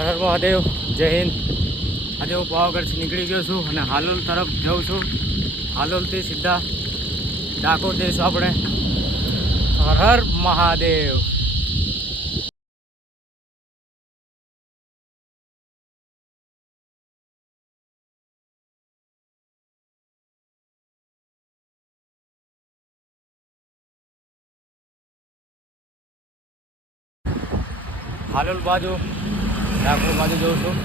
હર હર મહાદેવ, જય હિન્દ. આજે હું પાવાગઢથી નીકળી ગયો છું અને હાલોલ તરફ જાઉં છું. હાલોલથી સીધા ડાકોર જઈશું આપણે. હર હર મહાદેવ. હાલોલ બાજુ ડાકોર બાજુ જઉં છું.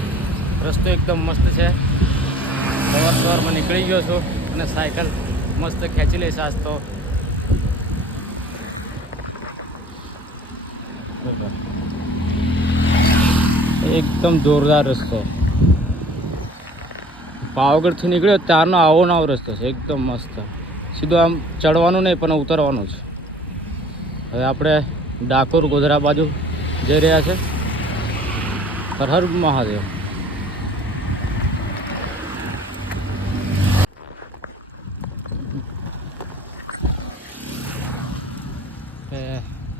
રસ્તો એકદમ મસ્ત છે. સવારમાં નીકળી ગયો છું અને સાયકલ મસ્ત ખેંચી લઈશ આજ તો. એકદમ જોરદાર રસ્તો. પાવાગઢથી નીકળ્યો ત્યારનો આવો નવો રસ્તો છે, એકદમ મસ્ત. સીધો આમ ચડવાનું નહીં પણ ઉતરવાનું છે. હવે આપણે ડાકોર ગોધરા બાજુ જઈ રહ્યા છે. હર હર મહાદેવ.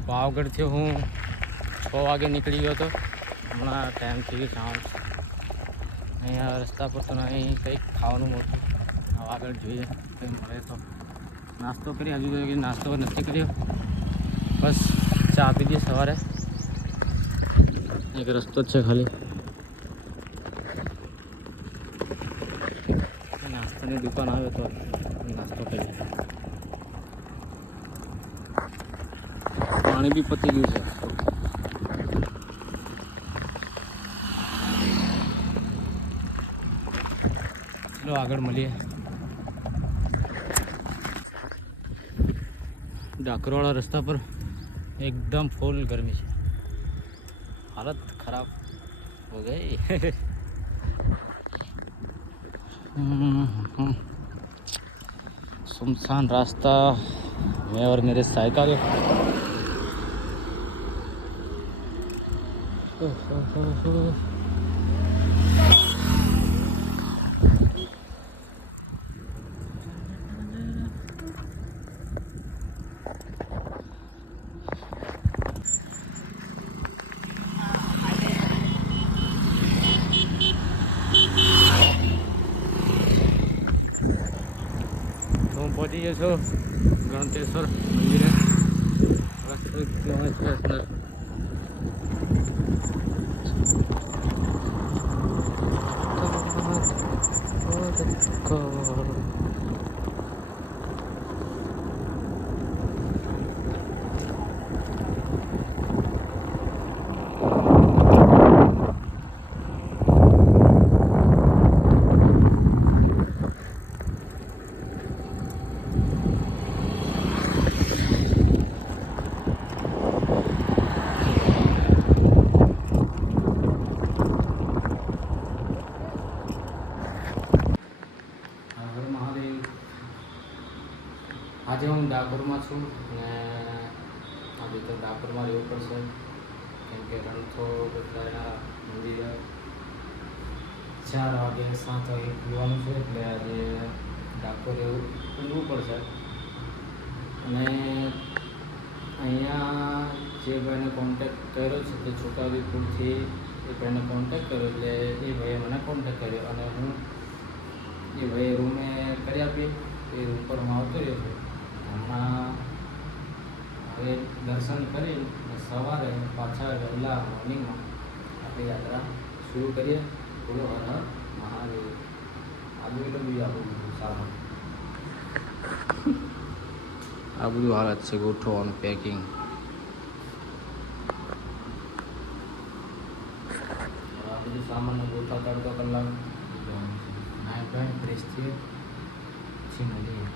પાવાગઢથી હું 6 વાગે નીકળી ગયો હતો. હમણાં ટાઈમ થઈ ગયો જવાનું. અહીંયા રસ્તા પર તો અહીં કંઈક ખાવાનું મળતું. આગળ જોઈએ કંઈ મળે તો નાસ્તો કરી. હજુ તો નાસ્તો નથી કર્યો, બસ ચા પીધી સવારે. એક રસ્તો જ છે ખાલી. નાસ્તાની દુકાન આવે તો નાસ્તો કરીએ. પાણી બી પતી ગયું છે. ચલો આગળ મળીએ. ડાકોરવાળા રસ્તા પર એકદમ ફૂલ ગરમી છે. हालत खराब हो गई. सुनसान रास्ता. मैं और मेरे साइकिल. હું પહોંચી ગયો છું ગણતેશ્વર મંદિરે. આજે હું ડાકોરમાં છું અને આજે તો ડાકોરમાં રહેવું પડશે, કેમ કે રણછોડ બધાના મંદિરે 4 વાગે 7 વાગે ખુલવાનું છે. એટલે આજે ડાકોર રહેવું પડશે. અને અહીંયા જે ભાઈને કોન્ટેક્ટ કર્યો છે તે છોટાઉદેપુરથી એ ભાઈને કોન્ટેક્ટ કર્યો, એટલે એ ભાઈએ મને કોન્ટેક્ટ કર્યો અને હું એ ભાઈએ રૂમે કરી આપી. એ રૂમ પર હું આવતો રહ્યો છું. હમણાં હવે દર્શન કરી સવારે પાછા વહેલા મોર્નિંગમાં આપણી યાત્રા શરૂ કરીએ. બોલો હર હર મહાદેવ. આજુ એટલું બી આપણું સારું. આ બધું હાલત છે ગોઠવવાનું, પેકિંગ. આ બધું સામાન ગોઠવતા અડધો કલાક નાઈ ધોઈને ફ્રેશ થઈએ પછી મળીએ.